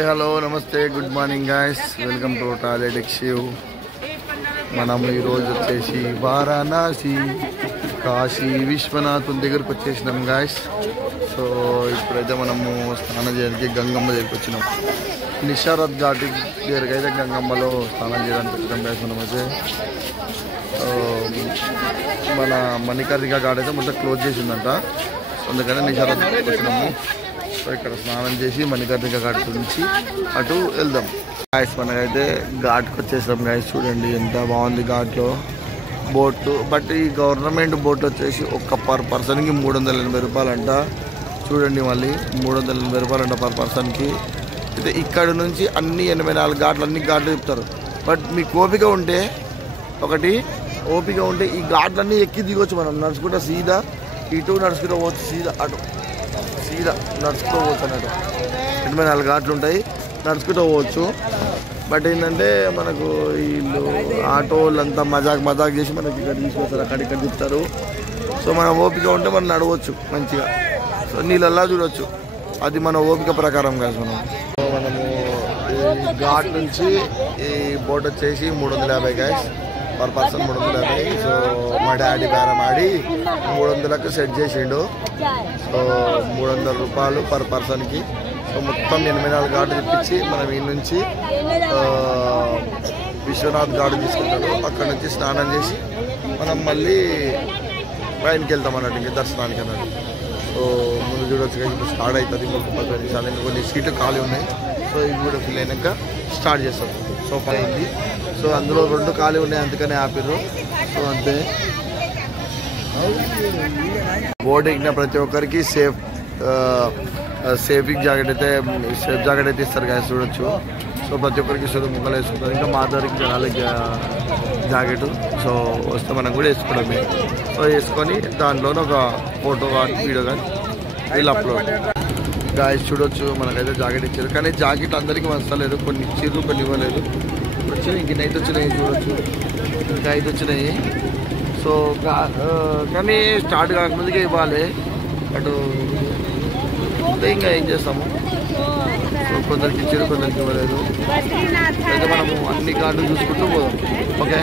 Hi hello నమస్తే good morning guys welcome to toilet Shiv మనం ఈరోజు వచ్చేసి వారణాసి కాశీ విశ్వనాథుని దగ్గరకు వచ్చేసినాం గాయస్. సో ఇప్పుడైతే మనము స్నానం చేయడానికి గంగమ్మ దగ్గరికి వచ్చినాం. నిషారత్ ఘాట్ దగ్గరికి అయితే గంగమ్మలో స్నానం చేయడానికి వచ్చినాం గాయస్. మనమైతే మన మణికర్ణిక ఘాట్ అయితే మొత్తం క్లోజ్ చేసిందంట, అందుకని నిషారత్ వచ్చినాము. సో ఇక్కడ స్నానం చేసి మణికర్ణిక ఘాట్ నుంచి అటు వెళ్దాం గాయస్. మనకైతే ఘాట్కి వచ్చేసాం గాయస్. చూడండి ఎంత బాగుంది ఘాట్లో బోటు. బట్ ఈ గవర్నమెంట్ బోట్ వచ్చేసి పర్ పర్సన్కి 380 రూపాయలు అంట. చూడండి మళ్ళీ 380 రూపాయలు అంట పర్ పర్సన్కి. అయితే ఇక్కడ నుంచి అన్ని 84 ఘాట్లు అన్ని ఘాట్లు చెప్తారు. బట్ మీకు ఓపిక ఉంటే ఈ ఘాట్లన్నీ ఎక్కి దిగొచ్చు. మనం నడుచుకుంటా సీదా ఇటు నడుచుకుంటూ పోవచ్చు, సీదా నడుచుకుంటూ పోవచ్చు అన్నట్టు. 84 ఘాట్లు ఉంటాయి, నడుచుకుంటూ పోవచ్చు. బట్ ఏంటంటే మనకు వీళ్ళు ఆటో వాళ్ళంతా మజాక్ చేసి మనకి ఇక్కడ తీసుకొస్తారు, అక్కడిక్కడ చెప్తారు. సో మనం ఓపిక ఉంటే మనం నడవచ్చు మంచిగా. సో నీళ్ళల్లా చూడవచ్చు, అది మన ఓపిక ప్రకారం కాదు. మనము ఈ ఘాట్ నుంచి ఈ బోట్ వచ్చేసి 350 గ్యాస్ పర్ పర్సన్ 350. సో మా డాడీ బేరం ఆడి 300కు సెట్ చేసిండు. సో 300 రూపాయలు పర్ పర్సన్కి. సో మొత్తం 84 ఘాటు తెప్పించి మనం ఈ నుంచి విశ్వనాథ్ ఘాటు తీసుకుంటాడు. అక్కడ నుంచి స్నానం చేసి మనం మళ్ళీ పైనకి వెళ్తాం అన్నట్టు, ఇంకా దర్శనానికి అన్నట్టు. సో ముందు చూడవచ్చు ఇప్పుడు స్టార్ట్ అవుతుంది. ఇంకొక 10 నిమిషాలు, ఇంకా కొన్ని సీట్లు ఖాళీ ఉన్నాయి. సో ఇవి కూడా ఫిల్ అయినాక స్టార్ట్ చేస్తాం. సో అయింది. సో అందులో 2 ఖాళీ ఉన్నాయి, అందుకనే ఆపిర్రు. సో అంతే. బోట్ ఎక్కిన ప్రతి ఒక్కరికి సేఫ్ జాకెట్ అయితే ఇస్తారు కదా, చూడొచ్చు. సో ప్రతి ఒక్కరికి ముక్కలు వేసుకుంటారు. ఇంకా మా దగ్గరికి వాళ్ళకి జాకెట్. సో వస్తే మనం కూడా వేసుకోవడమే. సో వేసుకొని దాంట్లోనే ఒక ఫోటో కానీ వీడియో కానీ వీళ్ళు అప్లోడ్ గాయస్. చూడొచ్చు మనకైతే జాకెట్ ఇచ్చారు, కానీ జాకెట్ అందరికీ వస్తలేదు. కొన్ని ఇచ్చారు, కొన్ని ఇవ్వలేదు. వచ్చినాయి ఇంక నైట్ వచ్చినాయి, చూడొచ్చు ఇంకా 5 వచ్చినాయి. సో కానీ స్టార్ట్ కాకముందుకే ఇవ్వాలి. అటు ఇంకా ఏం చేస్తాము. సో కొందరికి ఇచ్చారు, కొందరికి ఇవ్వలేదు. అయితే మనము అన్ని కార్డులు చూసుకుంటూ పోదాం. ఓకే.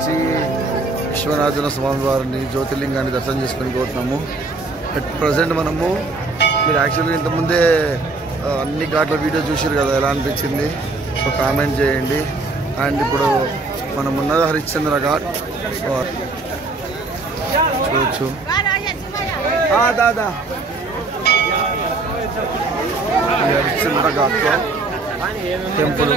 కాశీ విశ్వనాథుల స్వామి వారిని జ్యోతిర్లింగాన్ని దర్శనం చేసుకొని పోతున్నాము. అట్ ప్రజెంట్ మనము మీరు యాక్చువల్గా ఇంతకుముందే అన్ని ఘాట్ల వీడియో చూసారు కదా, ఎలా అనిపించింది సో కామెంట్ చేయండి. అండ్ ఇప్పుడు మనం ఉన్నది హరిశ్చంద్ర ఘాట్ చూడొచ్చు. దాదా ఈ హరిశ్చంద్ర ఘాట్లో టెంపుల్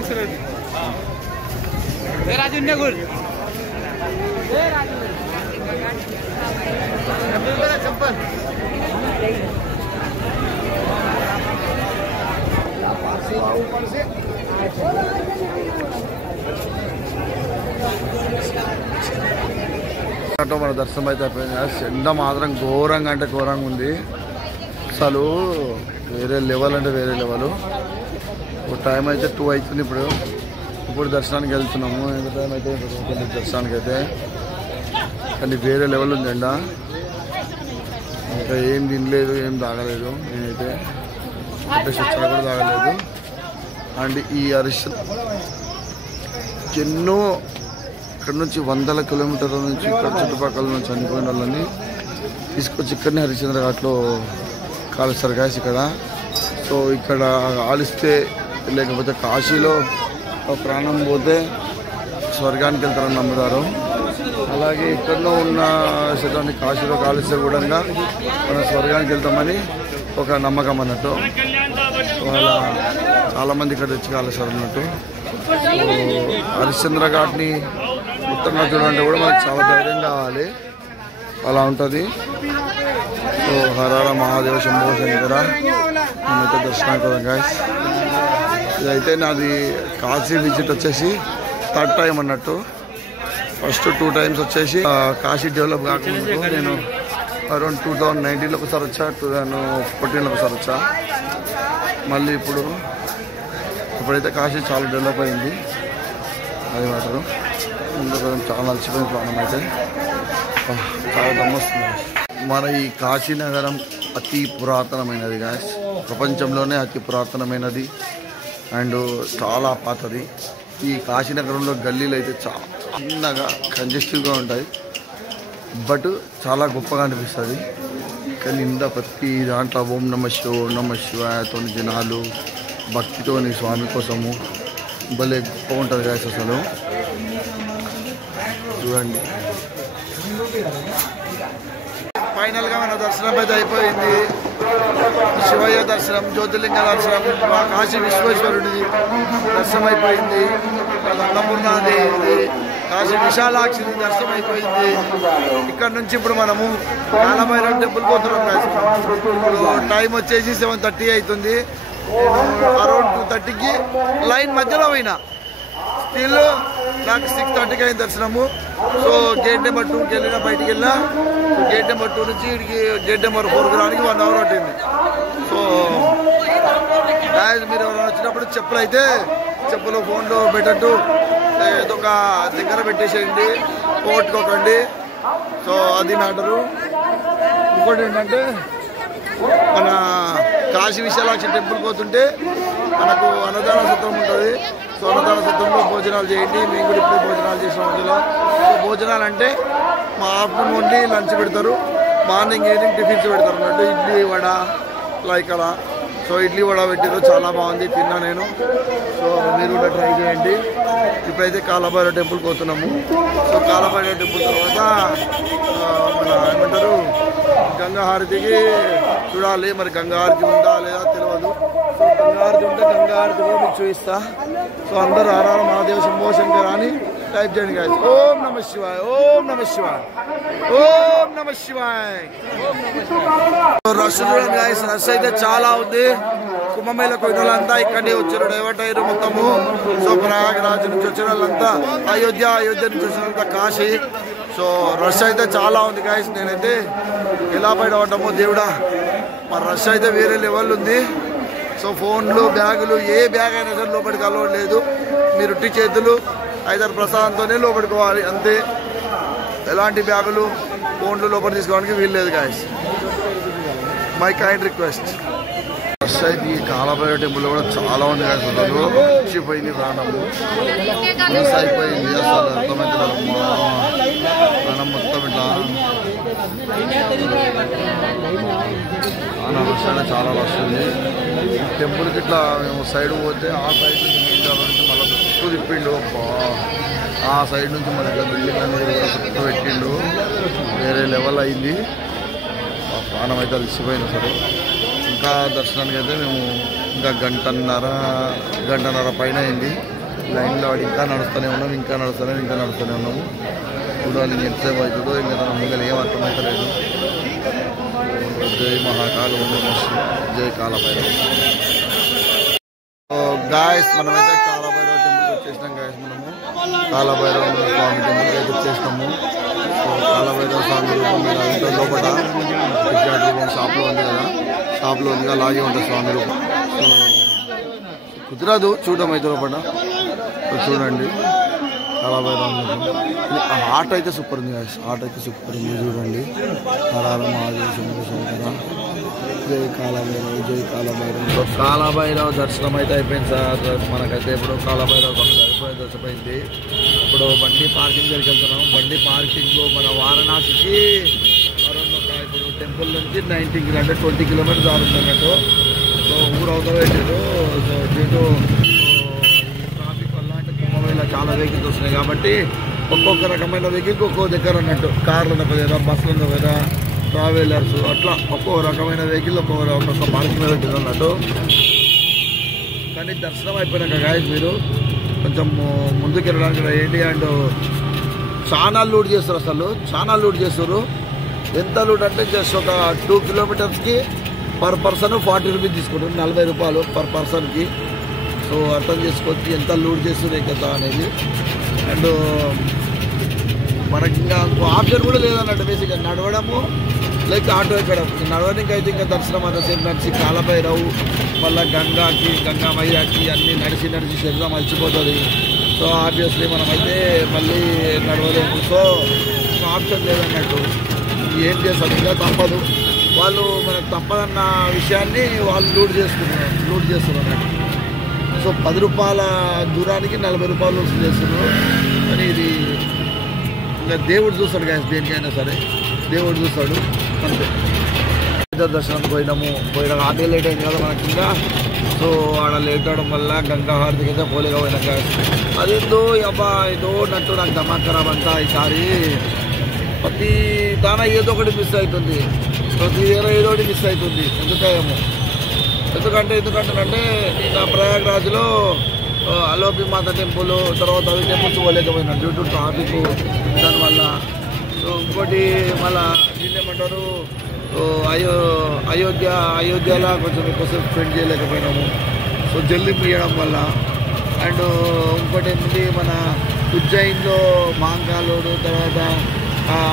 మన దర్శనం అయితే అయిపోయింది. ఎండ మాత్రం ఘోరంగా అంటే ఘోరంగా ఉంది. అసలు వేరే లెవెల్ అంటే వేరే లెవెల్. టైం అయితే 2 అవుతుంది. ఇప్పుడు దర్శనానికి వెళ్తున్నాము. ఎంత టైం అయితే దర్శనానికి అయితే, కానీ వేరే లెవెల్ ఉంది ఎండ. ఇంకా ఏం తినలేదు, ఏం తాగలేదు. నేనైతే వచ్చినా కూడా తాగలేదు. అండ్ ఈ ఎన్నో ఇక్కడ నుంచి 100 కిలోమీటర్ల నుంచి ఇక్కడ చుట్టుపక్కల నుంచి చనిపోయిన వాళ్ళని తీసుకొచ్చి ఇక్కడనే హరిశ్చంద్ర ఘాట్లో కాలుస్తారు గాయస్ ఇక్కడ. సో ఇక్కడ కాలిస్తే లేకపోతే కాశీలో ప్రాణం పోతే స్వర్గానికి వెళ్తారని నమ్ముతారు. అలాగే ఇక్కడలో ఉన్న శతాన్ని కాశీలో కాలిస్తే కూడా మనం స్వర్గానికి వెళ్తామని ఒక నమ్మకం అన్నట్టు. వాళ్ళ చాలామంది ఇక్కడ తెచ్చి కాలుస్తారు అన్నట్టు. హరిశ్చంద్ర ఘాట్ని మొత్తంగా చూడాలంటే కూడా మనకు చాలా ధైర్యం కావాలి, అలా ఉంటుంది. సో హరహర మహాదేవ శంభో శంకర. మేమైతే దర్శనానికి పోదాం గాయస్. ఇదైతే నాది కాశీ విజిట్ వచ్చేసి 3rd టైం అన్నట్టు. ఫస్ట్ 2 టైమ్స్ వచ్చేసి కాశీ డెవలప్ కాకముందు నేను అరౌండ్ 2019లో ఒకసారి వచ్చా, 2014లో ఒకసారి వచ్చా. మళ్ళీ ఇప్పుడైతే కాశీ చాలా డెవలప్ అయింది. అది మాటలు చాలా అలసిపోయిన ప్రాణం అయితే చాలా దమ్మొస్తుంది. మన ఈ కాశీ నగరం అతి పురాతనమైనది గాయస్, ప్రపంచంలోనే అతి పురాతనమైనది అండ్ చాలా పాతది. ఈ కాశీనగరంలో గల్లీలు అయితే చాలా చిన్నగా కంజెస్టివ్గా ఉంటాయి, బట్ చాలా గొప్పగా అనిపిస్తుంది. కానీ ఇంత ప్రతి దాంట్లో ఓం నమ శివాయతో జనాలు భక్తితోని స్వామి కోసము భలే గొప్పగా ఉంటుంది గాయస్. అసలు చూడండి, ఫైనల్గా మన దర్శనం అయితే అయిపోయింది. శివయ్య దర్శనం, జ్యోతిర్లింగ దర్శనం, కాశీ విశ్వేశ్వరుడిది దర్శనం అయిపోయింది. అన్నపూర్ణాది కాశీ విశాలాక్షిది దర్శనం అయిపోయింది. ఇక్కడ నుంచి ఇప్పుడు మనము కాలభైరవ టెంపుల్ పోతున్నాం. టైం వచ్చేసి 7:30 అవుతుంది. అరౌండ్ 2:30కి లైన్ మధ్యలో పోయినా, స్టిల్ నాకు 6:30కి అయింది దర్శనము. సో గేట్ నెంబర్ 2కి వెళ్ళిన, బయటికి వెళ్ళినా. గేట్ నెంబర్ 2 నుంచి ఇక్కడికి గేట్ నెంబర్ 4కి రావడానికి 1 అవర్ పట్టింది. సో మీరు ఎవరైనా వచ్చినప్పుడు చెప్పులు ఫోన్లో పెట్టట్టు ఏదో ఒక దగ్గర పెట్టేసేయండి, పోగొట్టుకోకండి. సో అది మ్యాటరు. ఇంకోటి ఏంటంటే, మన కాశీ విశాలాక్షి టెంపుల్ పోతుంటే మనకు అన్నదాన సత్రం ఉంటుంది. సో అన్నదాన సత్రంలో భోజనాలు చేయండి. మేము కూడా ఇప్పుడు భోజనాలు చేసిన మధ్యలో. సో భోజనాలు అంటే మా ఆఫ్టర్నూన్ ఓన్లీ లంచ్ పెడతారు, మార్నింగ్ ఈవినింగ్ టిఫిన్స్ పెడతారు అన్నట్టు. ఇడ్లీ వడ లైక్ అలా. సో ఇడ్లీ వడ పెట్టారు, చాలా బాగుంది, తిన్నా నేను. సో మీరు కూడా ట్రై చేయండి. ఇప్పుడైతే కాలభైరవ టెంపుల్ పోతున్నాము. సో కాలభైరవ టెంపుల్ తర్వాత మన ఏమంటారు గంగా హారతికి చూడాలి. మరి గంగా హారతి ఉందా లేదా తెలియదు. సో గంగా హారతి ఉంటే గంగా హారతి కూడా మీకు చూపిస్తా. సో అందరూ హరహర మహాదేవ శంభో శంకర అని టైప్ చేయండి గాయస్. ఓం నమ శివాయ, ఓం నమ శివాయ, ఓం నమ శివాయ. రష్ చూడండి గాయస్, రష్ అయితే చాలా ఉంది. కుంభమేళ పోయిన వాళ్ళంతా ఇక్కడే వచ్చారు, డైవర్ట్ అయ్యారు మొత్తము. సో ప్రయాగరాజ్ నుంచి వచ్చిన వాళ్ళంతా అయోధ్య నుంచి వచ్చిన వాళ్ళంతా కాశీ. సో రష్ అయితే చాలా ఉంది గాయస్. నేనైతే ఎలా బయటపడ్డామో దేవుడా, మరి రష్ అయితే వేరే లెవెల్ ఉంది. సో ఫోన్లు, బ్యాగులు, ఏ బ్యాగ్ అయినా సరే లోపలికి అలవాటు లేదు. మీరు ఉట్టి చేతులు ఐదారు ప్రసాదంతోనే లోపడుకోవాలి అంతే. ఎలాంటి బ్యాగులు, ఫోన్లు లోపల తీసుకోవడానికి వీల్లేదు guys. My kind request. Rush అయితే ఈ కాలభైరవ టెంపుల్ కూడా చాలా ఉంది కదా, అసలు వచ్చిపోయింది ప్రాణము, మిస్ అయిపోయింది అసలు అర్థమైతే ప్రాణం మొత్తం ఇట్లా చాలా చాలా వస్తుంది. టెంపుల్కి ఇట్లా మేము సైడ్ పోతే ఆ సైడ్ నుంచి మళ్ళీ చుట్టూ తిప్పిండు, ఆ సైడ్ నుంచి మన ఇట్లా బిల్డింగ్ అనేది చుట్టూ పెట్టిండు, వేరే లెవెల్ అయింది. ప్రాణం అయితే అలసిపోయింది అసలు. ఇంకా దర్శనానికి అయితే మేము ఇంకా గంటన్నర పైన అయింది లైన్లో. వాడు ఇంకా నడుస్తూనే ఉన్నాము. చూడాలి ఎంతసేపు అవుతుందో, ఇంకా తన ముందు ఏం అర్థమవుతలేదు. జై మహాకాళ, జై కాలభైరవ. గాయస్ మనమైతే కాలభైరవ టెంపుల్కి వచ్చేసినాం గాయస్. మనము కాలభైరవ స్వామి టెంపుల్కి అయితే వచ్చేసినాము. కాలభైరవ స్వామి రూపం మీద లోపల షాప్లో ఉంది కదా, షాప్లో ఉంది అలాగే ఉంటుంది స్వామి రూపం. సో కుదరదు చూడడం అయితే లోపల. చూడండి కాలభైరవ ఆట అయితే సూపర్ ఉంది గాయస్, చూడండి. హరారం శంకర, జై కాలభైరవ. కాలభైరవ దర్శనం అయితే అయిపోయింది సార్ మనకైతే. ఇప్పుడు కాలభైరవ దర్శనమైంది. ఇప్పుడు బండి పార్కింగ్ దగ్గరికి వెళ్తున్నాం. బండి పార్కింగ్లో మన వారణాసికి ఇప్పుడు టెంపుల్ నుంచి 20 కిలోమీటర్స్ ఆడుతుంది అన్నట్టు. సో ఊరు అవతల పెట్టారు. సో డ్యూ ట్రాఫిక్ వల్ల అంటే కుంభమేళ చాలా వెహికల్స్ వస్తున్నాయి కాబట్టి ఒక్కొక్క రకమైన వెహికల్కి ఒక్కొక్క దగ్గర అన్నట్టు. కార్లు ఉన్న దగ్గర, బస్సులు ఉన్న దగ్గర, ట్రావెలర్స్ అట్లా ఒక్కొక్క రకమైన వెహికల్ ఒక్కొక్క పార్కింగ్ పెట్టారు అన్నట్టు. కానీ దర్శనం అయిపోయినాక గాయస్ మీరు కొంచెం ముందుకు వెళ్ళడానికి ఏంటి అండ్ చాలా లూట్ చేస్తారు, అసలు చాలా లూట్ చేస్తారు. ఎంత లూట్ అంటే జస్ట్ ఒక 2 కిలోమీటర్స్కి పర్ పర్సన్ 40 రూపీస్ తీసుకుంటారు, 40 రూపాయలు పర్ పర్సన్కి. సో అర్థం చేసుకోవచ్చు ఎంత లూట్ చేస్తున్నారు కదా అనేది. అండ్ మనకి ఇంకా ఆప్షన్ కూడా లేదన్నట్టు. బేసిక్గా నడవడము లైక్ ఆటో ఎక్కడం. నడవడానికి అయితే ఇంకా దర్శనం అంతసేపు నడిచి కాలభైరవ్ మళ్ళీ గంగా మైయాకి అన్నీ నడిచి శరీరం అలసిపోతుంది. సో ఆబ్వియస్లీ మనమైతే మళ్ళీ నడవలేము. సో ఆప్షన్ లేదన్నట్టు. ఏం చేస్తారు, ఇంకా తప్పదు. వాళ్ళు మనకు తప్పదన్న విషయాన్ని వాళ్ళు లూట్ చేస్తున్నారు అన్నట్టు. సో 10 రూపాయల దూరానికి 40 రూపాయలు వసూలు చేస్తున్నారు. కానీ ఇది ఇంకా దేవుడు చూస్తాడు గాయస్, దేనికైనా సరే దేవుడు చూస్తాడు అంతే. దర్శనానికి పోయినాక ఆటే లేట్ అయింది కదా మనకి ఇంకా. సో ఆడ లేట్ అవడం వల్ల గంగా హారతికి అయితే పోలేక పోయినాక అదేందో అబ్బా ఏదో నట్టు నాకు దమాక్ ఖరాబ్ అంతా. ఈసారి ప్రతి దానా ఏదో ఒకటి మిస్ అవుతుంది, ఏదో ఒకటి మిస్ అవుతుంది. ఎందుకంటే ఇంకా ప్రయాగ్రాజ్లో అలోపి మాత టెంపుల్ తర్వాత అవి టెంపుల్స్ పోలేకపోయినా డ్యూ టు ట్రాఫిక్ దానివల్ల. సో ఇంకోటి మళ్ళా ఏమంటారు అయోధ్యలో కొంచెం ఎక్కువసేపు స్పెండ్ చేయలేకపోయినాము. సో జల్దీ ముయ్యడం వల్ల. అండ్ ఇంకోటి ఏంటి మన ఉజ్జయిన్లో మహంకాళుడు తర్వాత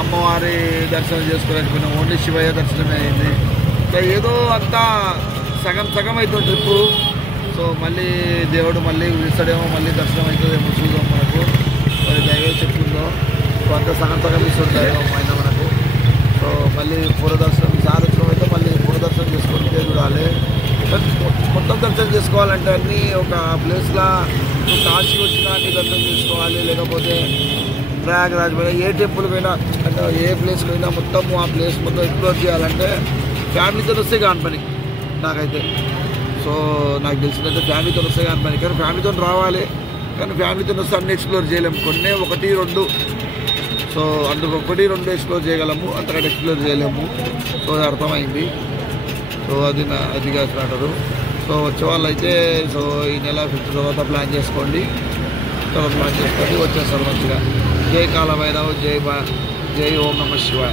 అమ్మవారి దర్శనం చేసుకోలేకపోయినాం. ఓన్లీ శివయ్య దర్శనమే అయింది. ఇంకా ఏదో అంతా సగం అవుతుంది ట్రిప్పు. సో మళ్ళీ దేవుడు మళ్ళీ పిలుస్తాడేమో, మళ్ళీ దర్శనం అవుతుందేమో చూద్దాం. మనకు మరి దైవం చెప్తుందో సో అంతా సగం ఇస్తుంటాయేమో అయినా మనకు. సో మళ్ళీ పూర్వదర్శనం ఈసారి వచ్చినమైతే మళ్ళీ పూర్వదర్శనం చేసుకుంటే చూడాలి. మొత్తం దర్శనం చేసుకోవాలంటే అన్నీ ఒక ప్లేస్లో కాశీ వచ్చినా అన్ని దర్శనం చేసుకోవాలి. లేకపోతే ప్రయాగరాజ్ పోయినా ఏ టెంపుల్ పోయినా అంటే ఏ ప్లేస్కి పోయినా మొత్తం ఆ ప్లేస్ మొత్తం ఎక్స్ప్లోర్ చేయాలంటే ఫ్యామిలీతో వస్తే కాని పని నాకైతే. సో నాకు తెలిసినట్టు ఫ్యామిలీతో వస్తే కాని పని. కానీ ఫ్యామిలీతో రావాలి, కానీ ఫ్యామిలీతో వస్తే అన్ని ఎక్స్ప్లోర్ చేయలేము. కొన్ని 1-2 సో అందుకు 1-2 ఎక్స్ప్లోర్ చేయగలము, అంతకంటే ఎక్స్ప్లోర్ చేయలేము. సో అర్థమైంది. సో అది కాదు. సో వచ్చే వాళ్ళు అయితే సో ఈ నెల 5th తర్వాత ప్లాన్ చేసుకోండి, వచ్చేస్తారు మంచిగా. జై కాలభైరవ్, జై ఓం నమ శివాయ.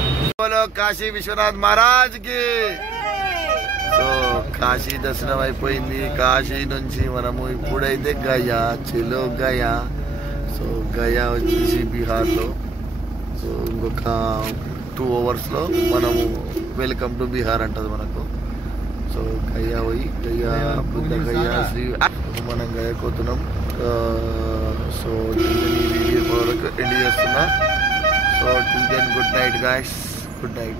కాశీ విశ్వనాథ్ మహారాజ్కి. సో కాశీ దర్శనం అయిపోయింది. కాశీ నుంచి మనము ఇప్పుడైతే గయా. సో గయా వచ్చేసి బీహార్లో. సో ఇంకొక 2 అవర్స్లో మనము వెల్కమ్ టు బీహార్ అంటది మనకు. సో గయా పోయి గయా శ్రీ మనం గయాకోతున్నాం. సో ఈ వీడియో వరకు ఎండ్ చేస్తున్నా. So till then good night guys, good night.